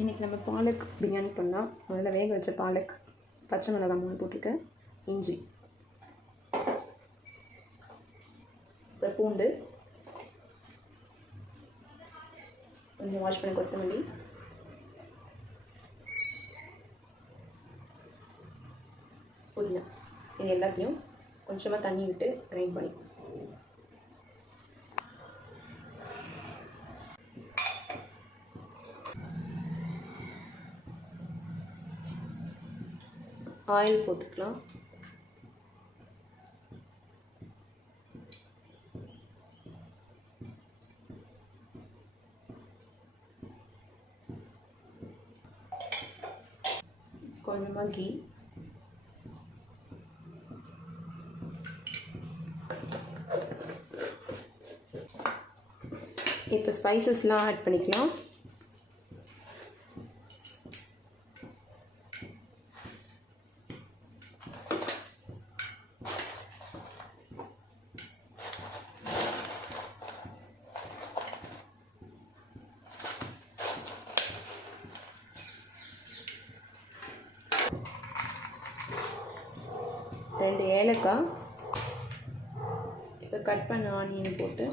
இன்றைக்கி நம்ம பாலக் பிரியாணி பண்ணலாம். அதில் வேக வச்ச பாலக், பச்சை மிளகாய் 3 போட்டிருக்கேன், இஞ்சி, அப்புறம் பூண்டு, கொஞ்சம் வாஷ் பண்ண கொத்தமல்லி, புதினா, இது எல்லாத்தையும் கொஞ்சமாக தண்ணி விட்டு கிரைண்ட் பண்ணி ஆயில் போட்டுக்கலாம். கொஞ்சமாக கீ, இப்போ ஸ்பைசஸ்லாம் ஆட் பண்ணிக்கலாம். ரெண்டு ஏலக்காய், இப்போ கட் பண்ண ஆனியன் போட்டு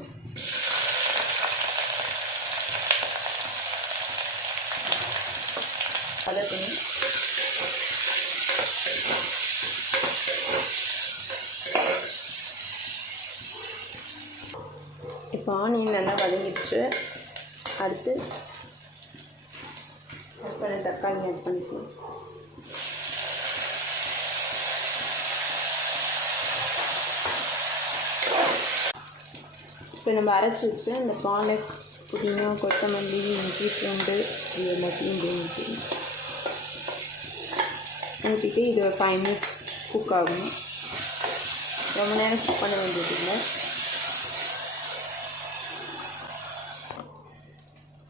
வதக்கணும். இப்போ ஆனியன் நல்லா வதங்கிடுச்சு. அடுத்து கட் பண்ண தக்காளி ஆட் பண்ணிக்கலாம். இப்போ நம்ம அரைச்சி வச்சு அந்த பாலக், புதினா, கொத்தமல்லி, இஞ்சி, பூண்டு இது எல்லாத்தையும் ஊற்றிட்டு இது ஒரு 5 மினிட்ஸ் குக் ஆகணும். ரொம்ப நேரம் குக் பண்ண வேண்டியதில்லை.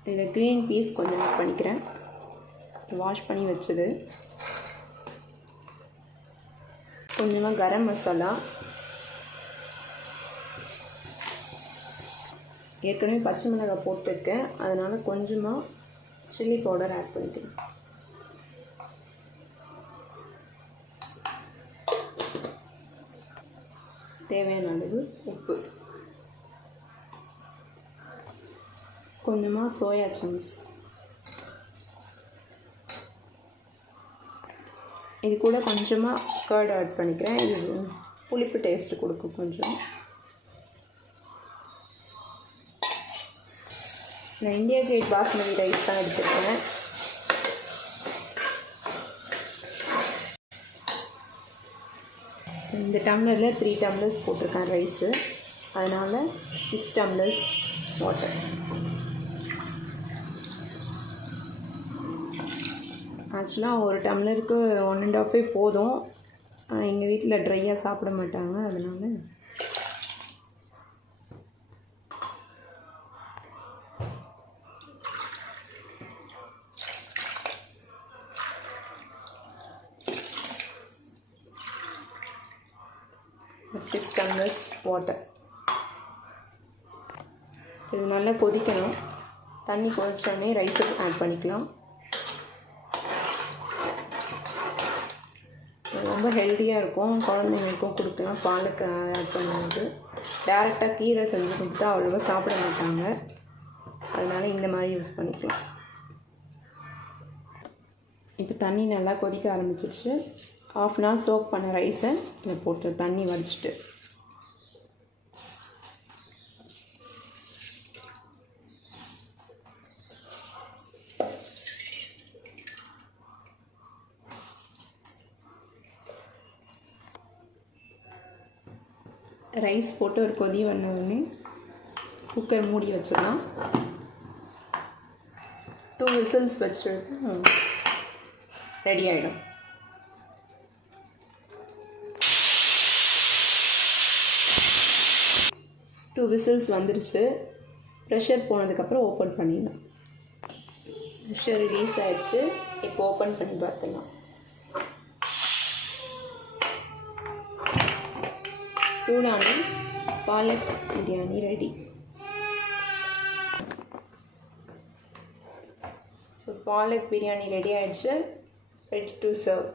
இதில் க்ரீன் பீஸ் கொஞ்சம் ஆட் பண்ணிக்கிறேன், வாஷ் பண்ணி வச்சது. கொஞ்சமாக கரம் மசாலா, ஏற்கனவே பச்சை மிளகாய் போட்டிருக்கேன், அதனால் கொஞ்சமாக சில்லி பவுடர் ஆட் பண்ணிக்கிறேன். தேவையான அளவு உப்பு, கொஞ்சமாக சோயா சங்க்ஸ், இது கூட கொஞ்சமாக கர்ட் ஆட் பண்ணிக்கிறேன். இது புளிப்பு டேஸ்ட்டு கொடுக்கும் கொஞ்சம். நான் இந்தியா கேட் பாஸ்மதி ரைஸ் தான் எடுத்துருக்கேன். இந்த டம்ளரில் 3 டம்ளர்ஸ் போட்டிருக்கேன் ரைஸு, அதனால் 6 டம்ளர்ஸ் வாட்டர். ஆக்சுவலாக ஒரு டம்ளருக்கு 1.5 போதும். எங்கள் வீட்டில் ட்ரையாக சாப்பிட மாட்டாங்க, அதனால் $6 டம்ளர்ஸ் வாட்டர். இது நல்லா கொதிக்கணும். தண்ணி கொதிச்சோடனே ரைஸை ஆட் பண்ணிக்கலாம். ரொம்ப ஹெல்த்தியாக இருக்கும், குழந்தைங்களுக்கும் கொடுக்கலாம். பாலுக்கு ஆட் பண்ணும்போது டேரெக்டாக கீரை செஞ்சு கொடுத்தா அவ்வளோவா சாப்பிட மாட்டாங்க, அதனால் இந்த மாதிரி யூஸ் பண்ணிக்கலாம். இப்போ தண்ணி நல்லா கொதிக்க ஆரம்பிச்சிருச்சு. 1/2 அன் ஹவர் சோக் பண்ண ரைஸை இதில் போட்டு தண்ணி வடிச்சிட்டு ரைஸ் போட்டு ஒரு கொதி வந்தவுடனே குக்கர் மூடி வச்சிடலாம். 2 விசில்ஸ் வச்சுட்டு ரெடி ஆகிடும். டூ விசில்ஸ் வந்துருச்சு. ப்ரெஷர் போனதுக்கப்புறம் ஓப்பன் பண்ணிடலாம். ப்ரெஷர் ரிலீஸ் ஆகிடுச்சு. இப்போ ஓப்பன் பண்ணி பார்த்துக்கலாம். சூடான palak biryani ready. So so palak biryani ready ஆகிடுச்சு, ரெடி டு சர்வ்.